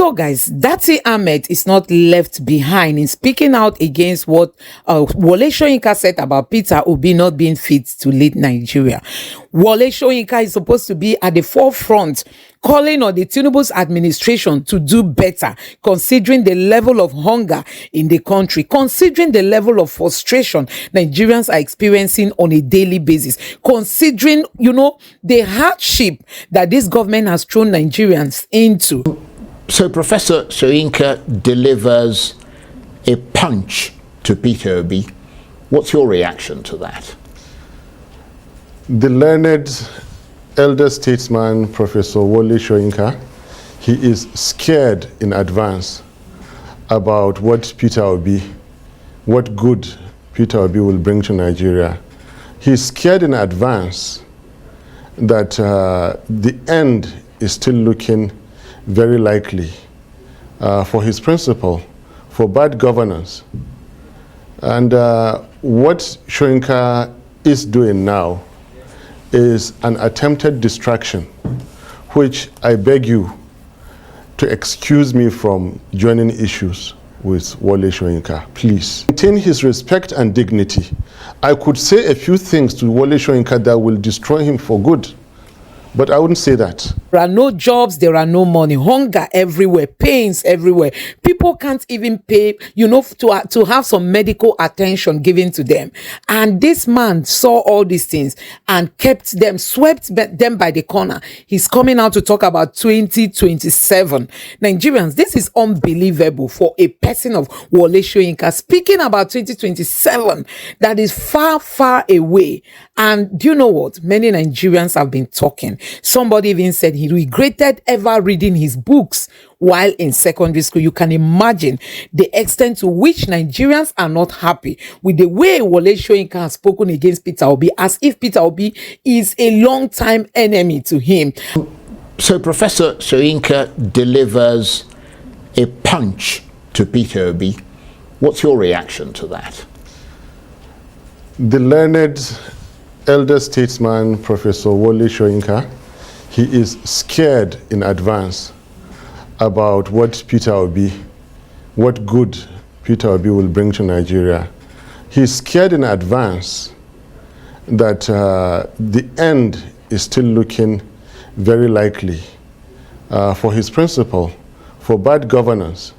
So, guys, Datti Ahmed is not left behind in speaking out against what Wole Soyinka said about Peter Obi not being fit to lead Nigeria. Wole Soyinka is supposed to be at the forefront, calling on the Tinubu's administration to do better, considering the level of hunger in the country, considering the level of frustration Nigerians are experiencing on a daily basis, considering, the hardship that this government has thrown Nigerians into. So Professor Soyinka delivers a punch to Peter Obi. What's your reaction to that? The learned elder statesman, Professor Wole Soyinka, he is scared in advance about what good Peter Obi will bring to Nigeria. He's scared in advance that the end is still looking very likely for his principle, for bad governance. And what Soyinka is doing now is an attempted distraction, which I beg you to excuse me from joining issues with Wole Soyinka, please. Maintain his respect and dignity. I could say a few things to Wole Soyinka that will destroy him for good, but I wouldn't say that. There are no jobs, there are no money, hunger everywhere, pains everywhere. People can't even pay, to have some medical attention given to them. And this man saw all these things and kept them, swept them by the corner. He's coming out to talk about 2027. Nigerians, this is unbelievable for a person of Wole Soyinka speaking about 2027 that is far, far away. And do you know what? Many Nigerians have been talking. Somebody even said he regretted ever reading his books while in secondary school. You can imagine the extent to which Nigerians are not happy with the way Wole Soyinka has spoken against Peter Obi, as if Peter Obi is a long-time enemy to him. So Professor Soyinka delivers a punch to Peter Obi. What's your reaction to that? The learned elder statesman, Professor Wole Soyinka, he is scared in advance about what good Peter Obi will bring to Nigeria. He's scared in advance that the end is still looking very likely for his principle, for bad governance.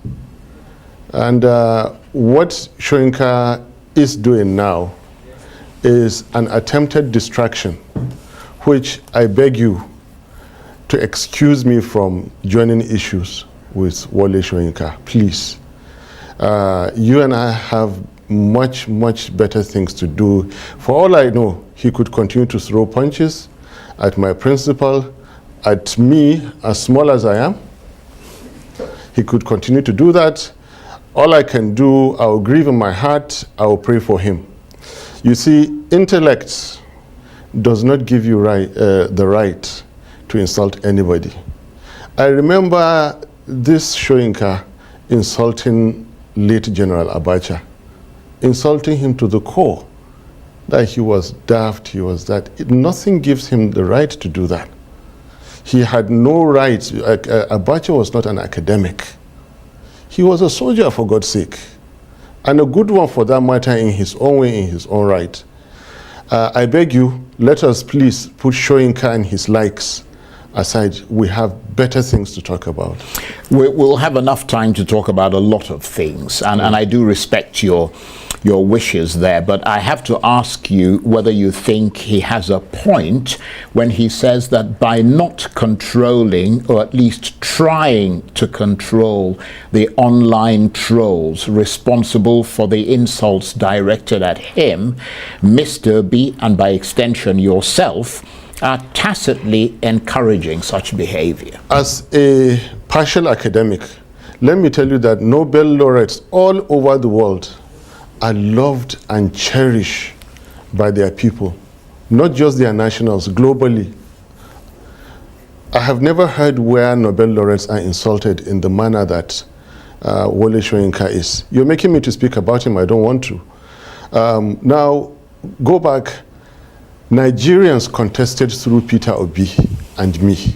And what Soyinka is doing now is an attempted distraction, which I beg you to excuse me from joining issues with Wole Soyinka, please. You and I have much, much better things to do. For all I know, he could continue to throw punches at my principal, at me, as small as I am. He could continue to do that. All I can do, I will grieve in my heart, I will pray for him. You see, intellect does not give you the right to insult anybody. I remember this Soyinka insulting late General Abacha, insulting him to the core, that he was daft, he was that. Nothing gives him the right to do that. He had no rights. Abacha was not an academic. He was a soldier, for God's sake, and a good one for that matter, in his own way, in his own right. I beg you, let us please put Soyinka and his likes aside. We have better things to talk about. We'll have enough time to talk about a lot of things, and I do respect your wishes there, but I have to ask you whether you think he has a point when he says that by not controlling, or at least trying to control, the online trolls responsible for the insults directed at him, Mr. B, and by extension yourself, are tacitly encouraging such behavior. As a partial academic, let me tell you that Nobel laureates all over the world are loved and cherished by their people, not just their nationals, globally. I have never heard where Nobel laureates are insulted in the manner that Wole Soyinka is. You're making me to speak about him, I don't want to. Now, go back. Nigerians contested through Peter Obi and me.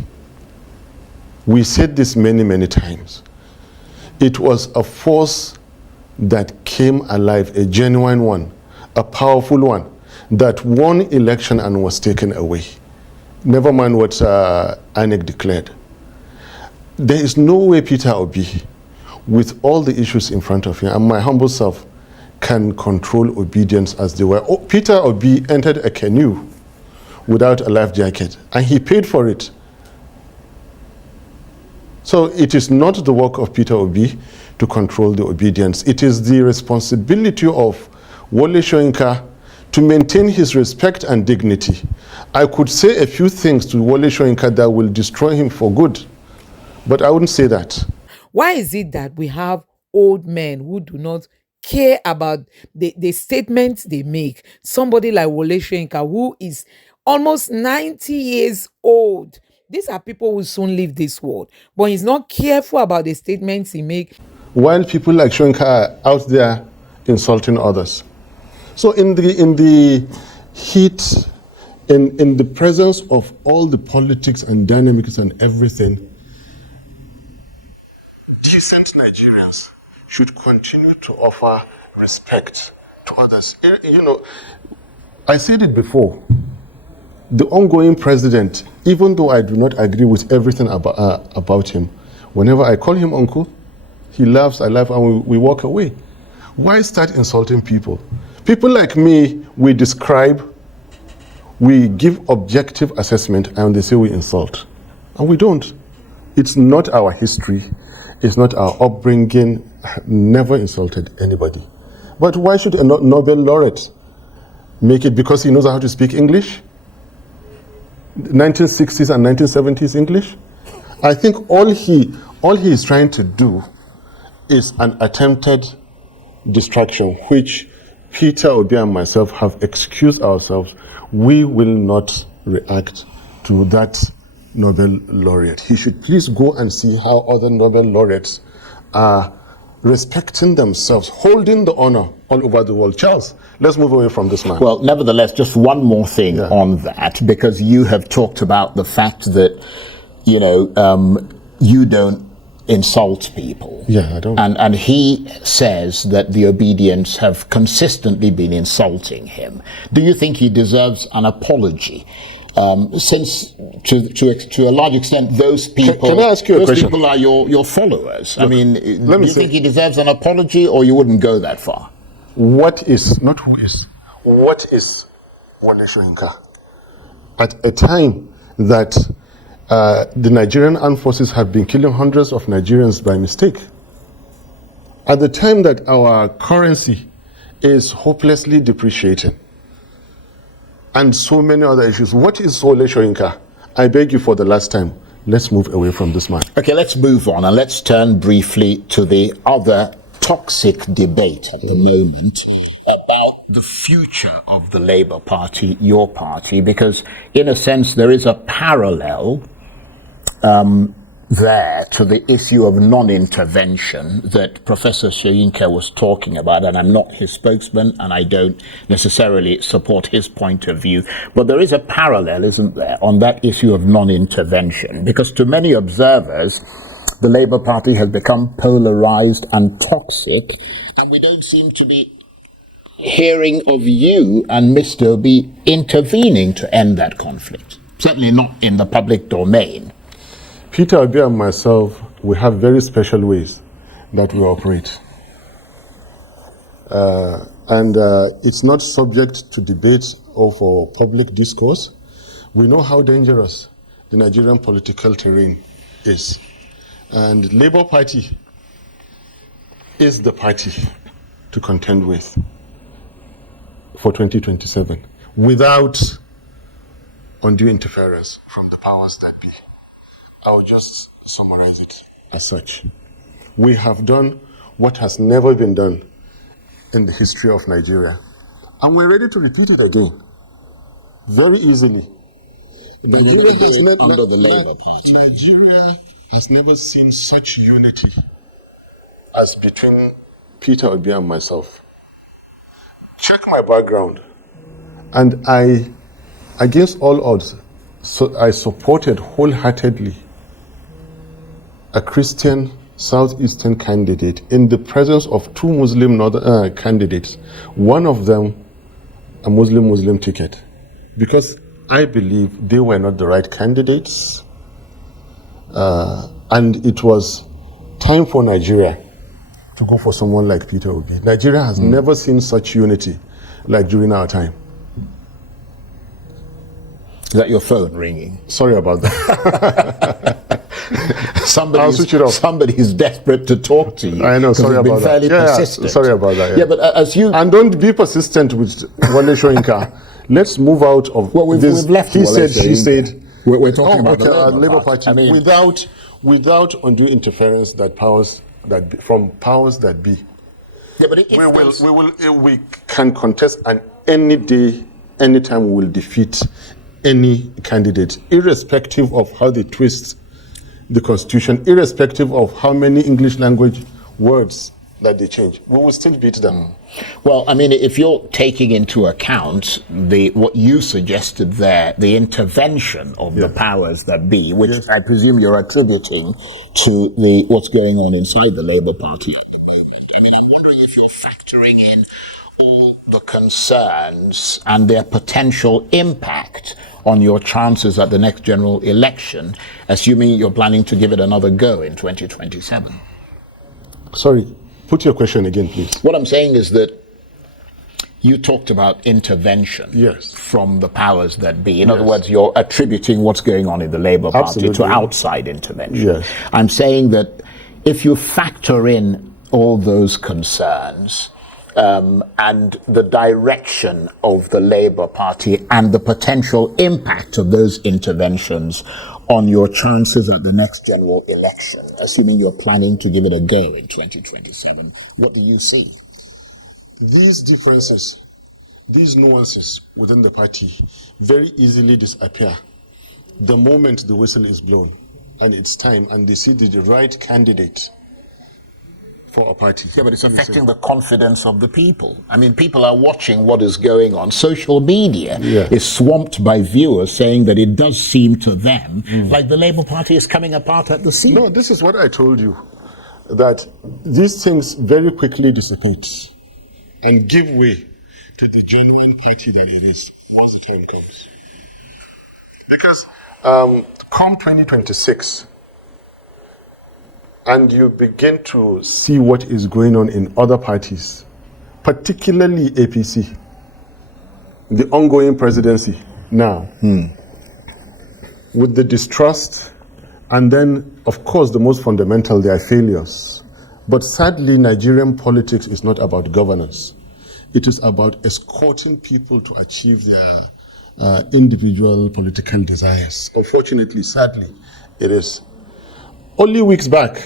We said this many, many times. It was a force that came alive, a genuine one, a powerful one, that won election and was taken away. Never mind what INEC declared. There is no way Peter Obi, with all the issues in front of him, and my humble self, can control obedience as they were. Oh, Peter Obi entered a canoe without a life jacket, and he paid for it. So it is not the work of Peter Obi to control the obedience. It is the responsibility of Wole Soyinka to maintain his respect and dignity. I could say a few things to Wole Soyinka that will destroy him for good, but I wouldn't say that. Why is it that we have old men who do not care about the statements they make? Somebody like Wole Soyinka, who is almost 90 years old. These are people who soon leave this world, but he's not careful about the statements he makes. While people like Soyinka are out there insulting others. So in the heat, in the presence of all the politics and dynamics and everything, decent Nigerians should continue to offer respect to others. You know, I said it before. The ongoing president, even though I do not agree with everything about him, whenever I call him uncle, he laughs, I laugh, and we walk away. Why start insulting people? People like me, we describe, we give objective assessment, and they say we insult. And we don't. It's not our history. It's not our upbringing. Never insulted anybody. But why should a Nobel laureate make it because he knows how to speak English? 1960s and 1970s English? I think all he is trying to do is an attempted distraction, which Peter Obi and myself have excused ourselves. We will not react to that Nobel laureate. He should please go and see how other Nobel laureates are respecting themselves, holding the honor all over the world. Charles, let's move away from this man. Well, nevertheless, just one more thing on that, because you have talked about the fact that, you don't insult people. Yeah, I don't. And he says that the obedience have consistently been insulting him. Do you think he deserves an apology? Since to a large extent those people, can I ask you a question? People are your followers. Look, I mean, do you think he deserves an apology, or you wouldn't go that far? What is, not who is, what is Wole Soyinka? At a time that the Nigerian armed forces have been killing hundreds of Nigerians by mistake, at the time that our currency is hopelessly depreciating, and so many other issues, what is Wole Soyinka? I beg you for the last time, let's move away from this man. Okay, let's move on and let's turn briefly to the other toxic debate at the moment about the future of the Labour Party, your party, because in a sense there is a parallel there to the issue of non-intervention that Professor Soyinka was talking about, and I'm not his spokesman and I don't necessarily support his point of view, but there is a parallel, isn't there, on that issue of non-intervention, because to many observers the Labour Party has become polarized and toxic, and we don't seem to be hearing of you and Mr. Obi intervening to end that conflict, certainly not in the public domain. Peter Obi and myself, we have very special ways that we operate. And it's not subject to debate or for public discourse. We know how dangerous the Nigerian political terrain is. And Labour Party is the party to contend with for 2027 without undue interference from the powers that be. I'll just summarize it as such. We have done what has never been done in the history of Nigeria, and we're ready to repeat it again very easily. Nigeria has never seen such unity as between Peter Obi and myself. Check my background, and I, against all odds, I supported wholeheartedly a Christian southeastern candidate in the presence of two Muslim northern candidates, one of them a Muslim ticket, because I believe they were not the right candidates, and it was time for Nigeria to go for someone like Peter Obi. Nigeria has never seen such unity like during our time. Is that your phone ringing? Sorry about that. I'll switch it off. Somebody's desperate to talk to you. I know, sorry about that. Persistent. Sorry about that. Yeah, but as you... And don't be persistent with Wole Soyinka. Let's move out of we've left he Wole said, Soyinka. He said... We're talking about the Labour Party. I mean, without undue interference from powers that be. Yeah, but we can contest, and any day, anytime we will defeat any candidate, irrespective of how they twist the constitution, irrespective of how many English language words that they change. We will still beat them. Well, I mean, if you're taking into account what you suggested there, the intervention of the powers that be, which I presume you're attributing to what's going on inside the Labour Party at the moment. I mean, I'm wondering if you're factoring in all the concerns and their potential impact on your chances at the next general election, assuming you're planning to give it another go in 2027. Sorry, put your question again, please. What I'm saying is that you talked about intervention Yes. from the powers that be. In other words, you're attributing what's going on in the Labour Party Absolutely. to outside intervention. Yes. I'm saying that if you factor in all those concerns, and the direction of the Labour Party and the potential impact of those interventions on your chances at the next general election, assuming you're planning to give it a go in 2027, what do you see? These differences, these nuances within the party very easily disappear the moment the whistle is blown and it's time and they see the right candidate for a party. Yeah, but it's affecting the confidence of the people. I mean, people are watching what is going on. Social media is swamped by viewers saying that it does seem to them like the Labour Party is coming apart at the seams. No, this is what I told you, that these things very quickly dissipate and give way to the genuine party that it is as the time comes. Because come 2026, and you begin to see what is going on in other parties, particularly APC, the ongoing presidency now, with the distrust, and then, of course, the most fundamental, their failures. But sadly, Nigerian politics is not about governance. It is about escorting people to achieve their individual political desires. Unfortunately, sadly, it is. Only weeks back,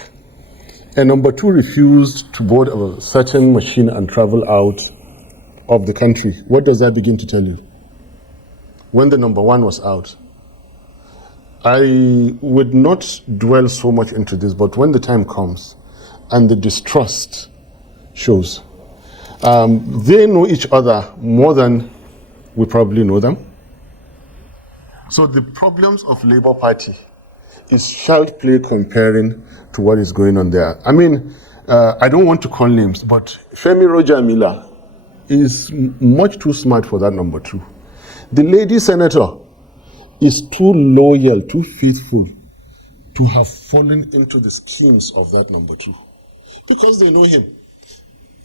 a number two refused to board a certain machine and travel out of the country. What does that begin to tell you? When the number one was out, I would not dwell so much into this, but when the time comes and the distrust shows, they know each other more than we probably know them. So the problems of Labour Party is child play comparing to what is going on there. I mean, I don't want to call names, but Femi Rojamila is much too smart for that number two. The lady senator is too loyal, too faithful to have fallen into the schemes of that number two. Because they know him.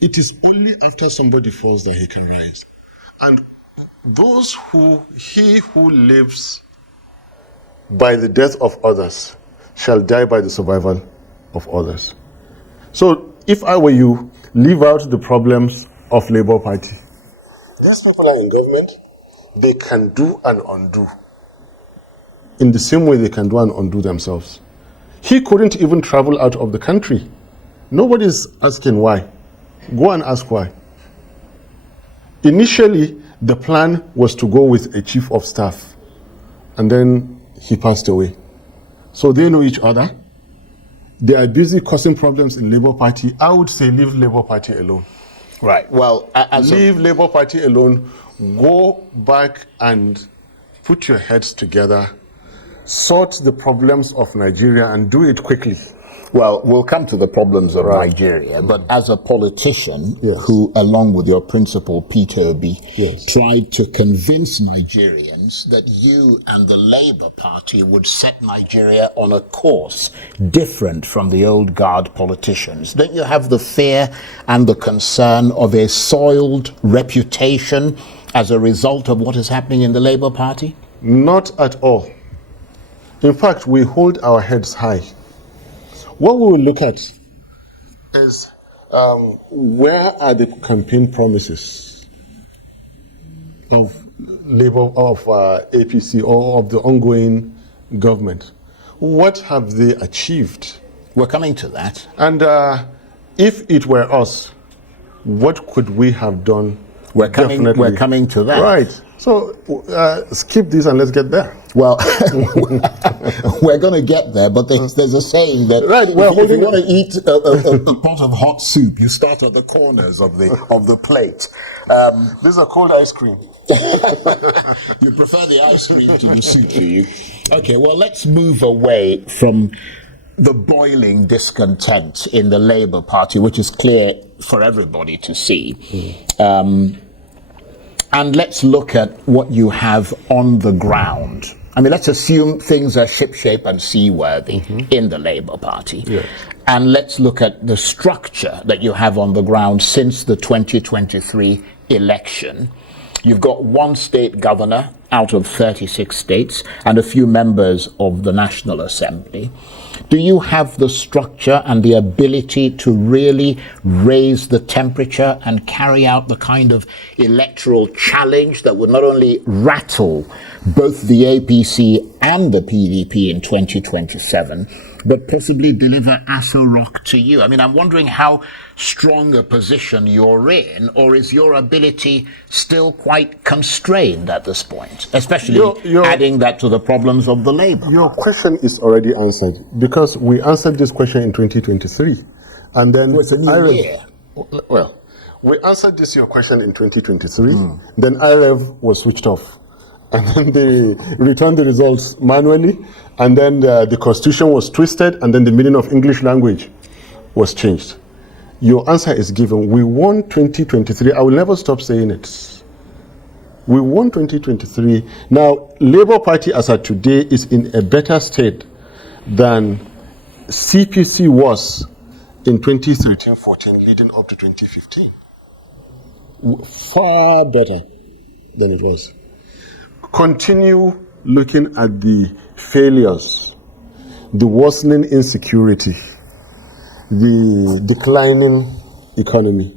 It is only after somebody falls that he can rise. And he who lives by the death of others shall die by the survival of others. So if I were you, leave out the problems of Labour Party. These people are in government. They can do and undo in the same way they can do and undo themselves. He couldn't even travel out of the country. Nobody's asking why. Go and ask why. Initially, the plan was to go with a chief of staff, and then he passed away. So they know each other. They are busy causing problems in Labour Party. I would say leave Labour Party alone. Right. Well, leave Labour Party alone. Go back and put your heads together. Sort the problems of Nigeria and do it quickly. Well, we'll come to the problems of Right. Nigeria, but as a politician Yes. who, along with your principal, Peter Obi, Yes. tried to convince Nigerians that you and the Labour Party would set Nigeria on a course different from the old guard politicians, don't you have the fear and the concern of a soiled reputation as a result of what is happening in the Labour Party? Not at all. In fact, we hold our heads high. What we will look at is where are the campaign promises of Labour, of APC, or of the ongoing government? What have they achieved? We're coming to that. And if it were us, what could we have done? We're coming to that. Right. So skip this and let's get there. Well, we're going to get there, but there's a saying that Right, if you want to eat a pot of hot soup, you start at the corners of the plate. This is a cold ice cream. You prefer the ice cream to the soup, do you? Okay, well, let's move away from the boiling discontent in the Labour Party, which is clear for everybody to see. And let's look at what you have on the ground. I mean, let's assume things are shipshape and seaworthy in the Labour Party. Yes. And let's look at the structure that you have on the ground since the 2023 election. You've got one state governor out of 36 states and a few members of the National Assembly. Do you have the structure and the ability to really raise the temperature and carry out the kind of electoral challenge that would not only rattle both the APC and the PDP in 2027, but possibly deliver Aso Rock to you? I mean, I'm wondering how strong a position you're in, or is your ability still quite constrained at this point, especially adding that to the problems of the Labour? Your question is already answered, because we answered this question in 2023. And then It's a new year. Well, we answered your question in 2023. Then IREV was switched off. And then they returned the results manually. And then the constitution was twisted. And then the meaning of English language was changed. Your answer is given. We won 2023. I will never stop saying it. We won 2023. Now, Labour Party as of today is in a better state than CPC was in 2013-14 leading up to 2015. Far better than it was. Continue looking at the failures, the worsening insecurity, the declining economy,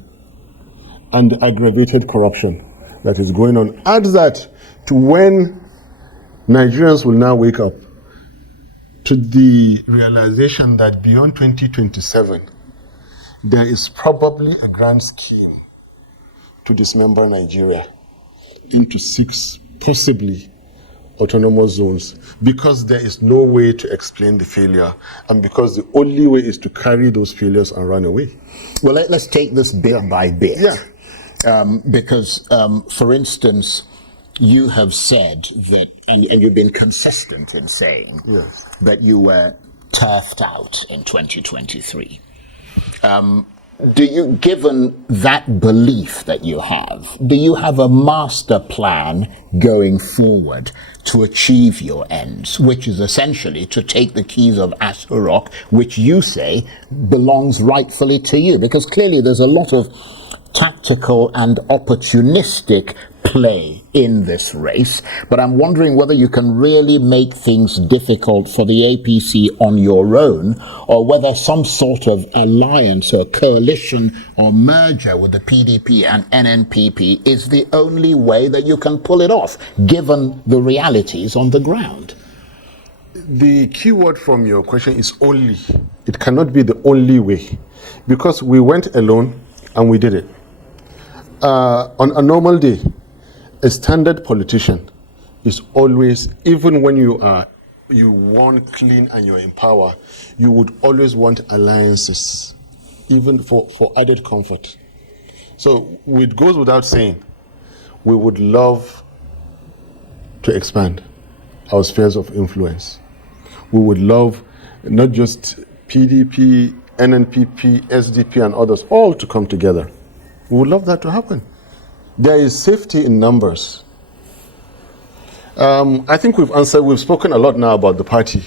and the aggravated corruption that is going on. Add that to when Nigerians will now wake up to the realization that beyond 2027, there is probably a grand scheme to dismember Nigeria into 6, possibly, autonomous zones, because there is no way to explain the failure, and because the only way is to carry those failures and run away. Well, let's take this bit by bit. Because, for instance, you have said that, and you've been consistent in saying that you were turfed out in 2023. Do you, given that belief that you have, do you have a master plan going forward to achieve your ends, which is essentially to take the keys of Aso Rock, which you say belongs rightfully to you? Because clearly there's a lot of tactical and opportunistic play in this race, but I'm wondering whether you can really make things difficult for the APC on your own, or whether some sort of alliance or coalition or merger with the PDP and NNPP is the only way that you can pull it off, given the realities on the ground. The key word from your question is only. It cannot be the only way, because we went alone and we did it. On a normal day, a standard politician is always, even when you won clean and you're in power, you would always want alliances, even for added comfort. So it goes without saying, we would love to expand our spheres of influence. We would love not just PDP, NNPP, SDP, and others, all to come together. We would love that to happen. There is safety in numbers. I think we've spoken a lot now about the party.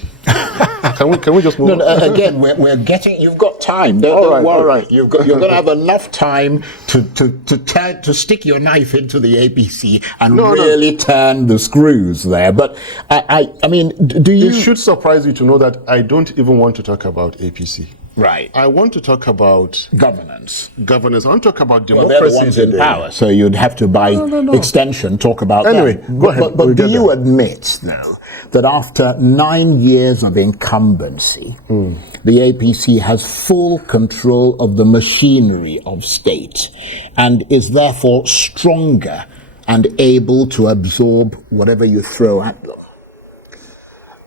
Can we just move on? Again, we're getting, you've got time. Don't worry. All right. You're going to have enough time to stick your knife into the APC and really turn the screws there. But I mean, do you... It should surprise you to know that I don't even want to talk about APC. Right. I want to talk about governance. I want to talk about democracy. Well, they're the ones in power, so you'd have to, by extension, talk about anyway, them. Go ahead. But do you admit, though, that after 9 years of incumbency, the APC has full control of the machinery of state and is therefore stronger and able to absorb whatever you throw at them?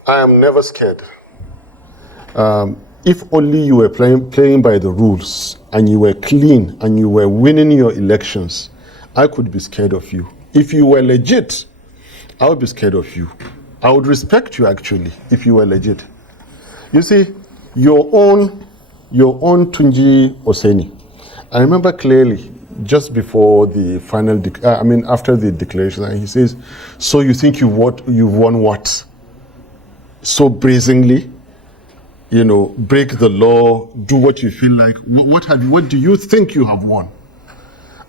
I am never scared. If only you were playing by the rules and you were clean and you were winning your elections, I could be scared of you. If you were legit, I would be scared of you. I would respect you, actually, if you were legit. You see, your own Tunji Oseni, I remember clearly just before the final, after the declaration, and he says, so you think you've won what? So brazenly? Break the law, do what you feel like. What do you think you have won?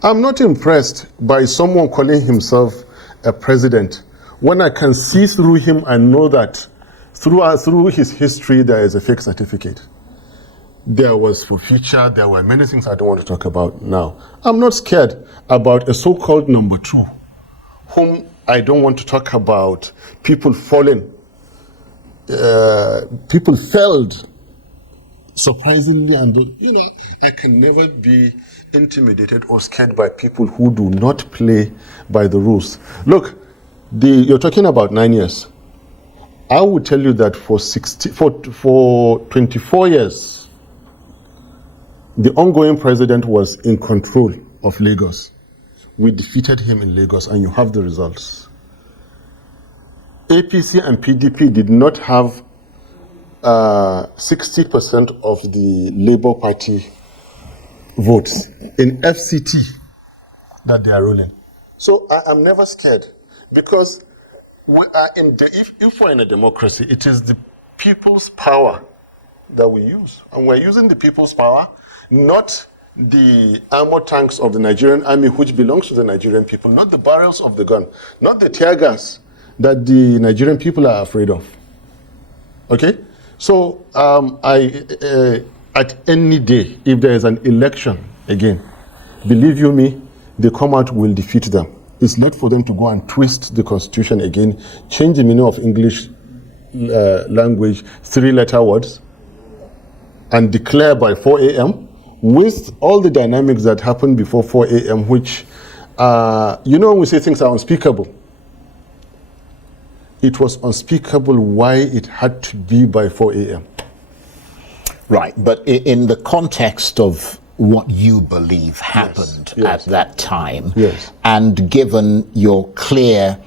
I'm not impressed by someone calling himself a president when I can see through him and know that through his history there is a fake certificate. There was for future, there were many things I don't want to talk about now. I'm not scared about a so-called number two, whom I don't want to talk about people falling. People failed surprisingly, and I can never be intimidated or scared by people who do not play by the rules. Look, you're talking about 9 years. I would tell you that for 24 years, the ongoing president was in control of Lagos. We defeated him in Lagos, and you have the results. APC and PDP did not have 60% of the Labour Party votes in FCT that they are ruling. So I'm never scared, because we are if we're in a democracy, it is the people's power that we use. And we're using the people's power, not the armored tanks of the Nigerian army, which belongs to the Nigerian people, not the barrels of the gun, not the tear gas that the Nigerian people are afraid of. Okay? So at any day, if there is an election again, believe you me, they come out, will defeat them. It's not for them to go and twist the constitution again, change the meaning of English language, 3-letter words, and declare by 4 a.m. with all the dynamics that happened before 4 a.m., which, when we say things are unspeakable, it was unspeakable why it had to be by 4 a.m. Right, but in the context of what you believe happened at that time, and given your clear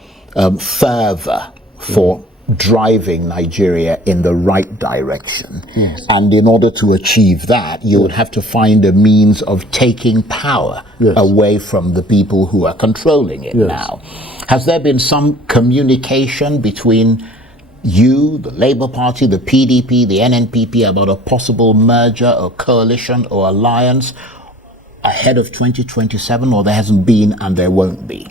fervor for driving Nigeria in the right direction, and in order to achieve that, you would have to find a means of taking power away from the people who are controlling it now. Has there been some communication between you, the Labour Party, the PDP, the NNPP about a possible merger or coalition or alliance ahead of 2027, or there hasn't been and there won't be?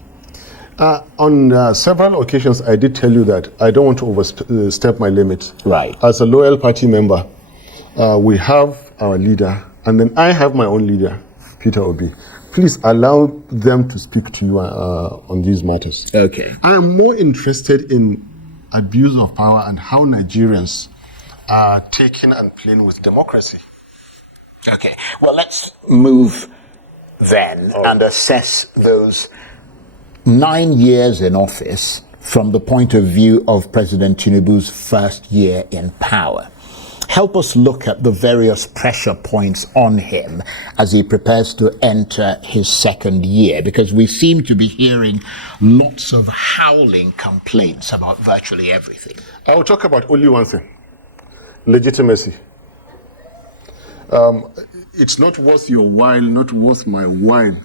On several occasions, I did tell you that I don't want to overstep my limits. Right. As a loyal party member, we have our leader, and then I have my own leader, Peter Obi. Please allow them to speak to you on these matters. Okay. I am more interested in abuse of power and how Nigerians are taking and playing with democracy. Okay. Well, let's move then and assess those 9 years in office from the point of view of President Tinubu's first year in power. Help us look at the various pressure points on him as he prepares to enter his second year, because we seem to be hearing lots of howling complaints about virtually everything. I will talk about only one thing: legitimacy. It's not worth your while, not worth my while,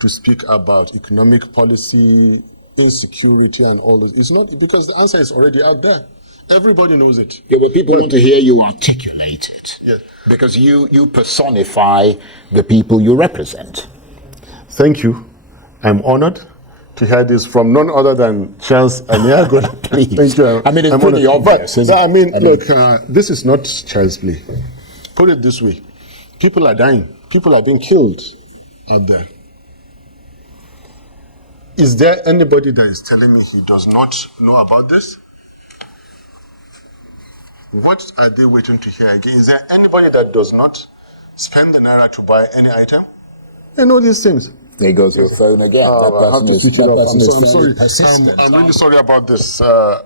to speak about economic policy, insecurity, and all this. It's not, because the answer is already out there. Everybody knows it. Yeah, but people want to hear you articulate it. Yes. Because you personify the people you represent. Thank you. I'm honored to hear this from none other than Charles Aniago. Please. Thank you. I mean, it's I'm pretty honored. obvious, isn't it? I mean, look, this is not child's play. Put it this way. People are dying. People are being killed out there. Is there anybody that is telling me he does not know about this? What are they waiting to hear again? Is there anybody that does not spend the naira to buy any item? They know these things. There goes your phone again. I have to switch it off. I'm sorry. I'm really sorry about this. To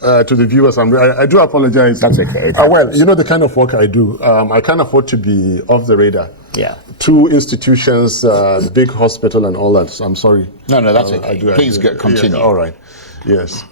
the viewers, I do apologize. That's okay. Well, you know the kind of work I do. I can't afford to be off the radar. Yeah. 2 institutions, big hospital, and all that. So I'm sorry. No, that's okay. Please continue. Yeah, all right. Yes.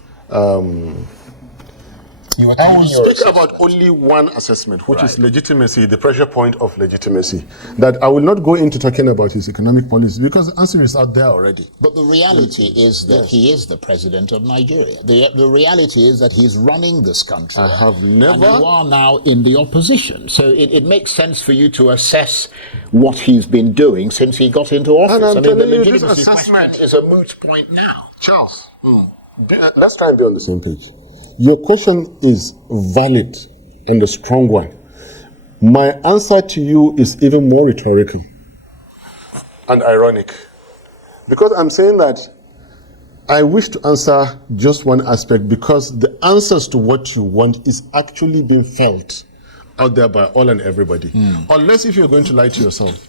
I will speak about only one assessment, which is legitimacy, the pressure point of legitimacy. That I will not go into talking about his economic policy because the answer is out there already. But the reality is that he is the president of Nigeria. The reality is that he's running this country. I have never... And you are now in the opposition. So it makes sense for you to assess what he's been doing since he got into office. And I'm telling the you, this legitimacy assessment question is a moot point now. Charles, let's try and be on the same page. Your question is valid and a strong one. My answer to you is even more rhetorical and ironic. Because I'm saying that I wish to answer just one aspect, because the answers to what you want is actually being felt out there by all and everybody. Unless if you're going to lie to yourself.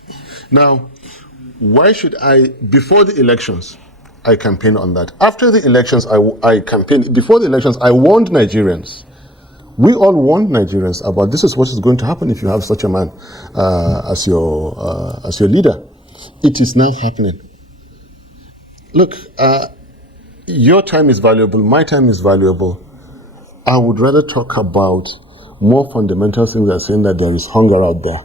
Now, why should I, before the elections, I campaign on that. After the elections, I campaigned. Before the elections, I warned Nigerians. We all warned Nigerians about this is what is going to happen if you have such a man as your leader. It is now happening. Look, your time is valuable. My time is valuable. I would rather talk about more fundamental things than saying that there is hunger out there.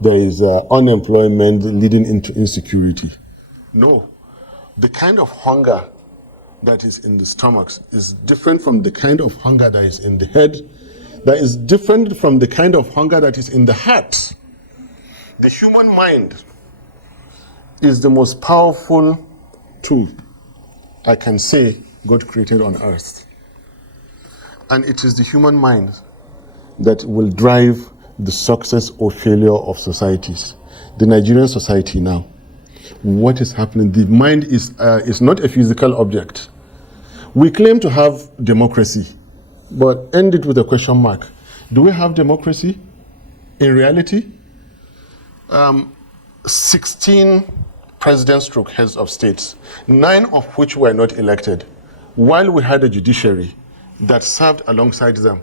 There is unemployment leading into insecurity. No. The kind of hunger that is in the stomachs is different from the kind of hunger that is in the head, that is different from the kind of hunger that is in the heart. The human mind is the most powerful tool I can say God created on earth. And it is the human mind that will drive the success or failure of societies. The Nigerian society now. What is happening? The mind is not a physical object. We claim to have democracy, but end it with a question mark. Do we have democracy? In reality, 16 president-stroke heads of states, 9 of which were not elected, while we had a judiciary that served alongside them.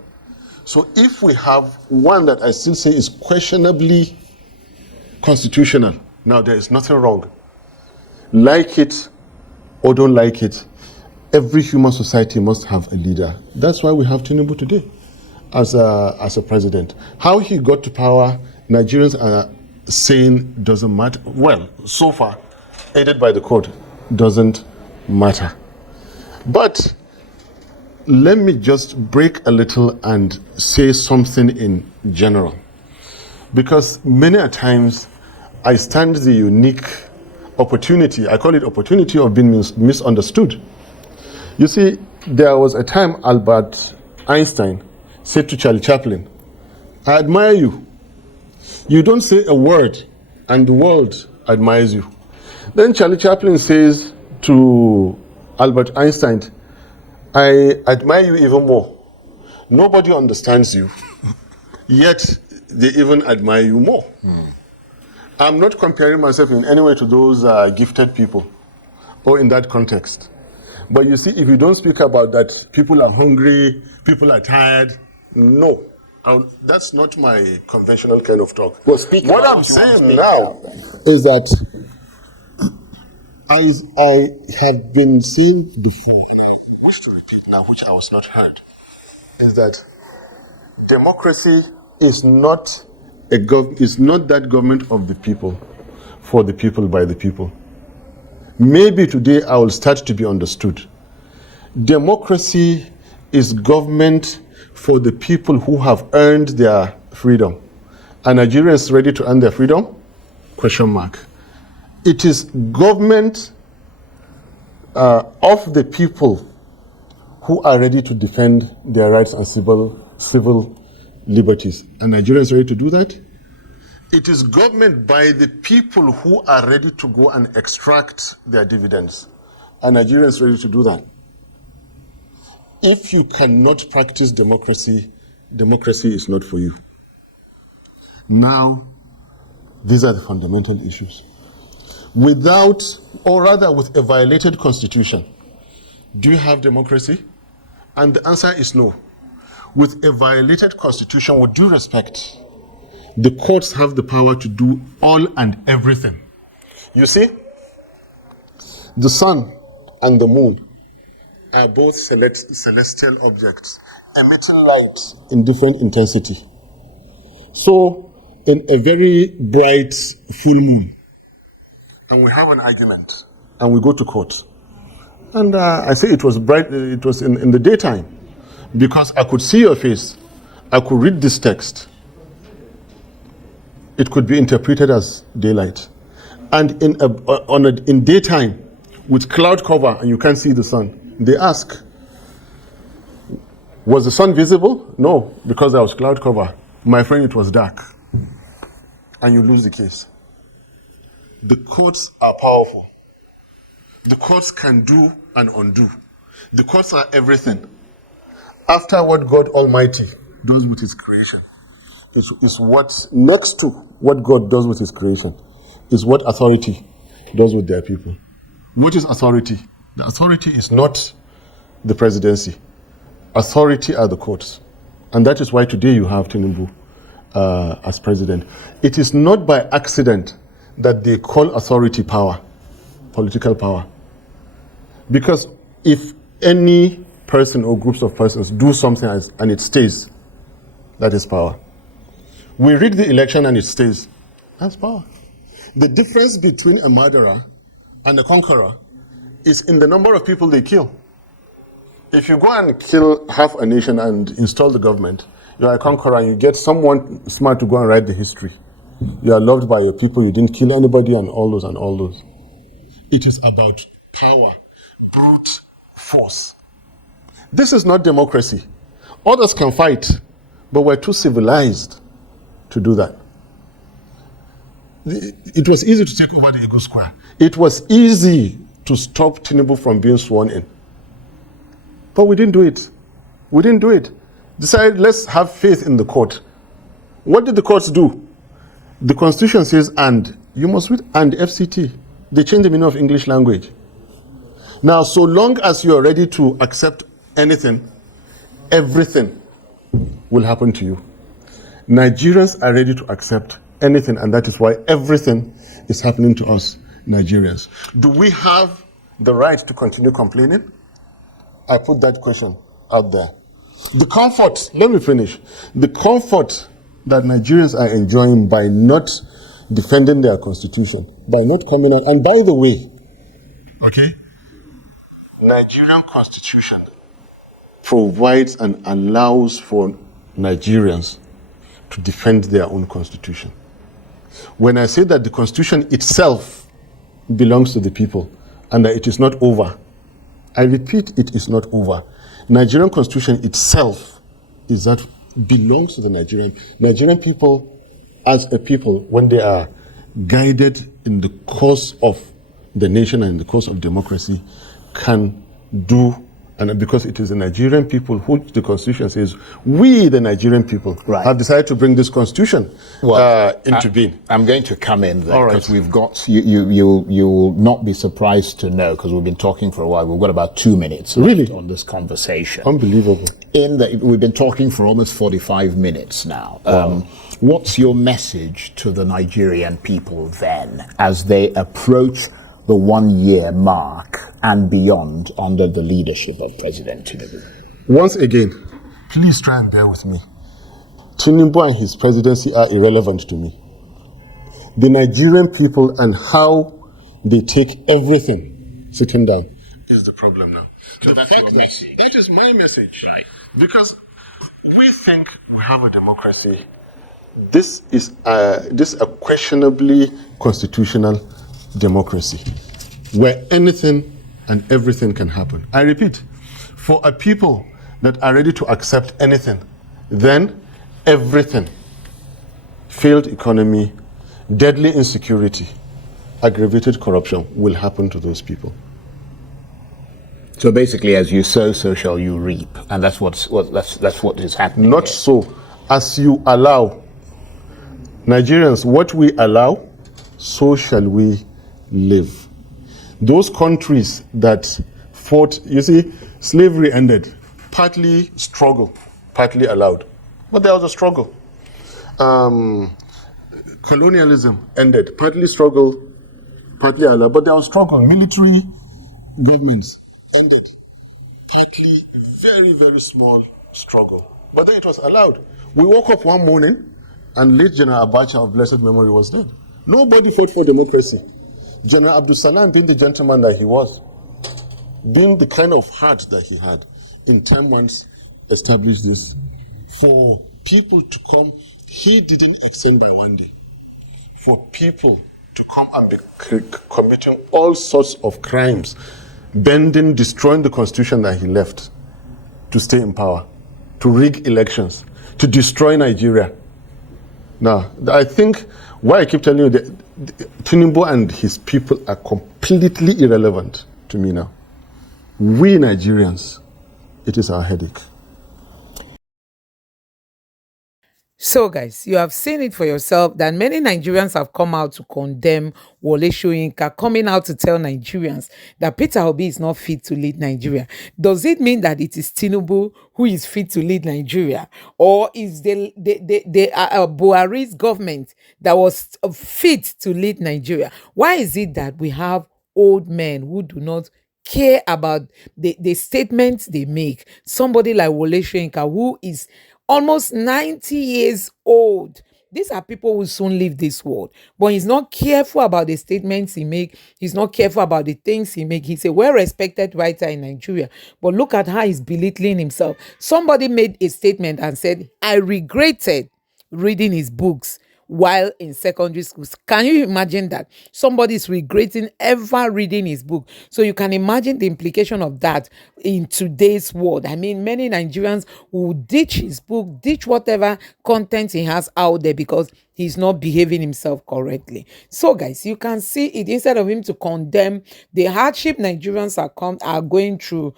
So if we have one that I still say is questionably constitutional, now there is nothing wrong. Like it or don't like it, every human society must have a leader. That's why we have Tinubu today as a president. How he got to power, Nigerians are saying doesn't matter. Well, so far, aided by the court, doesn't matter. But let me just break a little and say something in general. Because many a times I stand the unique opportunity, I call it opportunity of being misunderstood. You see, there was a time Albert Einstein said to Charlie Chaplin, I admire you. You don't say a word and the world admires you. Then Charlie Chaplin says to Albert Einstein, I admire you even more. Nobody understands you, yet they even admire you more. I'm not comparing myself in any way to those gifted people or in that context. But you see, if you don't speak about that, people are hungry, people are tired. No, that's not my conventional kind of talk. Well, what I'm saying now is that as I have been saying before, and I wish to repeat now, which I was not heard, is that democracy is not is not that government of the people, for the people, by the people. Maybe today I will start to be understood. Democracy is government for the people who have earned their freedom. Are Nigerians ready to earn their freedom? Question mark. It is government of the people who are ready to defend their rights and civil liberties. Are Nigerians ready to do that? It is government by the people who are ready to go and extract their dividends. Are Nigerians ready to do that? If you cannot practice democracy, democracy is not for you. Now, these are the fundamental issues. Without, or rather with a violated constitution, do you have democracy? And the answer is no. With a violated constitution, with due respect, the courts have the power to do all and everything. You see, the sun and the moon are both celestial objects, emitting light in different intensity. So, in a very bright full moon, and we have an argument, and we go to court, and I say it was bright, it was in the daytime, because I could see your face, I could read this text. It could be interpreted as daylight. And in daytime, with cloud cover, and you can't see the sun, they ask, was the sun visible? No, because there was cloud cover. My friend, it was dark. And you lose the case. The courts are powerful. The courts can do and undo. The courts are everything. After what God Almighty does with his creation, is what next to what God does with his creation, is what authority does with their people. What is authority? The authority is not the presidency. Authority are the courts. And that is why today you have Tinubu as president. It is not by accident that they call authority power, political power. Because if any person or groups of persons do something and it stays, that is power. We rig the election and it stays, that's power. The difference between a murderer and a conqueror is in the number of people they kill. If you go and kill half a nation and install the government, you are a conqueror and you get someone smart to go and write the history. You are loved by your people, you didn't kill anybody, and all those. It is about power, brute force. This is not democracy. Others can fight, but we're too civilized to do that. It was easy to take over the Eagle Square. It was easy to stop Tinubu from being sworn in. But we didn't do it. We didn't do it. Decided, let's have faith in the court. What did the courts do? The Constitution says, and. You must read, and FCT. They changed the meaning of English language. Now, so long as you are ready to accept anything, everything will happen to you. Nigerians are ready to accept anything, and that is why everything is happening to us, Nigerians. Do we have the right to continue complaining? I put that question out there. The comfort, let me finish. The comfort that Nigerians are enjoying by not defending their constitution, by not coming out, and by the way, okay, Nigerian constitution provides and allows for Nigerians to defend their own constitution. When I say that the constitution itself belongs to the people and that it is not over, I repeat, it is not over. Nigerian constitution itself is that belongs to the Nigerian people as a people, when they are guided in the course of the nation and in the course of democracy, can do, and because it is the Nigerian people who the constitution says, we, the Nigerian people, have decided to bring this constitution into being. I'm going to come in there because right. we've got, you will not be surprised to know, because we've been talking for a while, we've got about 2 minutes left on this conversation. Unbelievable. We've been talking for almost 45 minutes now. Wow. What's your message to the Nigerian people then as they approach the 1 year mark and beyond under the leadership of President Tinubu? Once again, please try and bear with me. Tinubu and his presidency are irrelevant to me. The Nigerian people and how they take everything sitting down is the problem now. So that's your message. That is my message. Right. Because we think we have a democracy. This is a questionably constitutional democracy where anything and everything can happen. I repeat, for a people that are ready to accept anything, then everything, failed economy, deadly insecurity, aggravated corruption will happen to those people. So basically, as you sow, so shall you reap, and that's what is happening. Not here. so. As you allow, Nigerians, what we allow, so shall we live. Those countries that fought, you see, slavery ended, partly struggle, partly allowed, but there was a struggle. Colonialism ended, partly struggle, partly allowed, but there was struggle. Military governments ended, partly very, very small struggle, but then it was allowed. We woke up one morning and late General Abacha of blessed memory was dead. Nobody fought for democracy. General Abdul Salam, being the gentleman that he was, being the kind of heart that he had, in 10 months established this. For people to come, he didn't extend by one day. For people to come and be committing all sorts of crimes, bending, destroying the constitution that he left to stay in power, to rig elections, to destroy Nigeria. Now, I think why I keep telling you that Tinubu and his people are completely irrelevant to me now. We Nigerians, it is our headache. So, guys, you have seen it for yourself that many Nigerians have come out to condemn Wole Soyinka, coming out to tell Nigerians that Peter Obi is not fit to lead Nigeria. Does it mean that it is Tinubu who is fit to lead Nigeria, or is the Buhari's government that was fit to lead Nigeria? Why is it that we have old men who do not care about the statements they make? Somebody like Wole Soyinka, who is almost 90 years old. These are people who soon leave this world. But he's not careful about the statements he make. He's not careful about the things he make. He's a well-respected writer in Nigeria. But look at how he's belittling himself. Somebody made a statement and said, I regretted reading his books while in secondary schools. Can you imagine that? Somebody is regretting ever reading his book. So you can imagine the implication of that in today's world. I mean, many Nigerians will ditch his book, ditch whatever content he has out there because he's not behaving himself correctly. So guys, you can see it. Instead of him to condemn the hardship Nigerians are going through,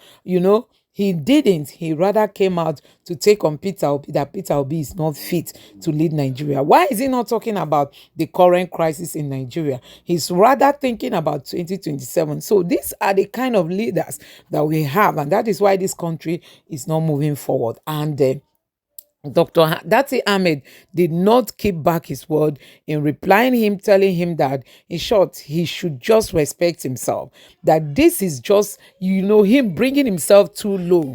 he didn't. He rather came out to take on Peter Obi, that Peter Obi is not fit to lead Nigeria. Why is he not talking about the current crisis in Nigeria? He's rather thinking about 2027. So these are the kind of leaders that we have, and that is why this country is not moving forward. And Dr. Datti Ahmed did not keep back his word in replying him, telling him that, in short, he should just respect himself, that this is just, him bringing himself too low.